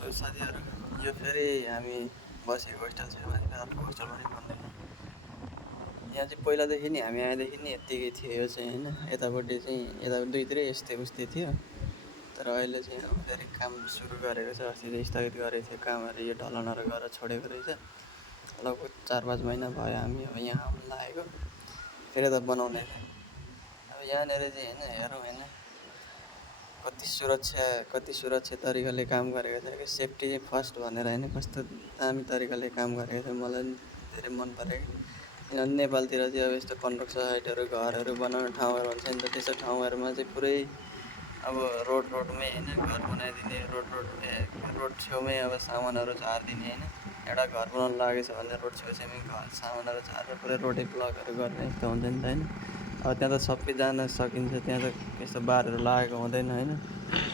सबै साथीहरू यो फेरि हामी बसेको होस्टेल चाहिँ माथि अर्को होस्टेलबाट भन्दैन। यहाँ चाहिँ पहिलादेखि नि हामी आएदेखि नि यत्तिकै थियो यो चाहिँ होइन, यतापट्टि चाहिँ यता दुईतिरै यस्तै उस्तै थियो। तर अहिले चाहिँ अब फेरि काम सुरु गरेको छ। अस्ति चाहिँ स्थगित गरेको थियो कामहरू, यो ढलानहरू गरेर छोडेको रहेछ। लगभग 4-5 महिना भयो हामी अब यहाँ आउनु लागेको, फेरि त बनाउँदै छ। अब यहाँनिर चाहिँ होइन हेरौँ होइन कति सुरक्षा तरिकाले काम गरेको छ कि सेफ्टी चाहिँ फर्स्ट भनेर होइन, कस्तो दामी तरिकाले काम गरेको छ। मलाई धेरै मन पऱ्यो कि किनभने नेपालतिर चाहिँ अब यस्तो कन्स्ट्रक्सन साइटहरू घरहरू बनाउने ठाउँहरू हुन्छ नि त, त्यस्तो ठाउँहरूमा चाहिँ पुरै अब रोडमै होइन घर बनाइदिने, रोड छेउमै अब सामानहरू झारिदिने होइन। एउटा घर बनाउनु लागेको छ भने रोड छेउछाउमै घर सामानहरू झारेर पुरै रोडै ब्लकहरू गर्ने यस्तो हुन्छ नि त होइन। अब त्यहाँ त सबै जान सकिन्छ, त्यहाँ त यस्तो बारहरू लागेको हुँदैन होइन।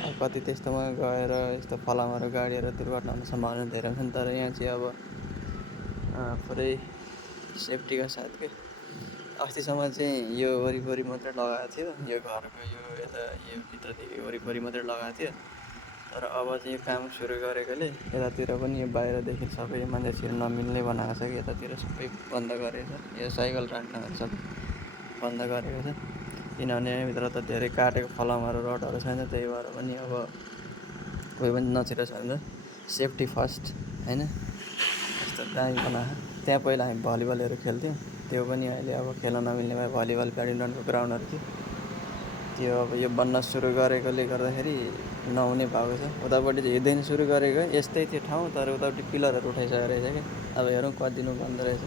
अब कति त्यस्तोमा गएर यस्तो फलामहरू गाडीहरू दुर्घटना हुने सम्भावना धेरै हुन्छ नि। तर यहाँ चाहिँ अब पुरै सेफ्टीका साथ के अस्तिसम्म चाहिँ यो वरिपरि मात्रै लगाएको थियो, यो घरको यो यता यो भित्रदेखि वरिपरि मात्रै लगाएको थियो। तर अब चाहिँ यो काम सुरु गरेकोले यतातिर पनि यो बाहिरदेखि सबै मान्छेहरू नमिल्ने बनाएको छ कि यतातिर सबै बन्द गरेको छ। यो साइकल राख्नेहरू सबै बन्द गरेको छ किनभने यहाँभित्र त धेरै काटेको फलामहरू रडहरू छैन। त्यही भएर पनि अब कोही पनि नछिरोस् भनेर सेफ्टी फर्स्ट होइन, यस्तो दामी बनाएको। त्यहाँ पहिला हामी भलिबलहरू खेल्थ्यौँ, त्यो पनि अहिले अब खेल्न नमिल्ने भयो। भलिबल ब्याडमिन्टनको ग्राउन्डहरू थियो, त्यो अब यो बन्न सुरु गरेकोले गर्दाखेरि नहुने भएको छ। उतापट्टि चाहिँ हिँड्दैन सुरु गरेको यस्तै थियो ठाउँ, तर उतापट्टि पिलरहरू उठाइसकेको रहेछ क्या। अब हेरौँ कति दिनु बन्द रहेछ।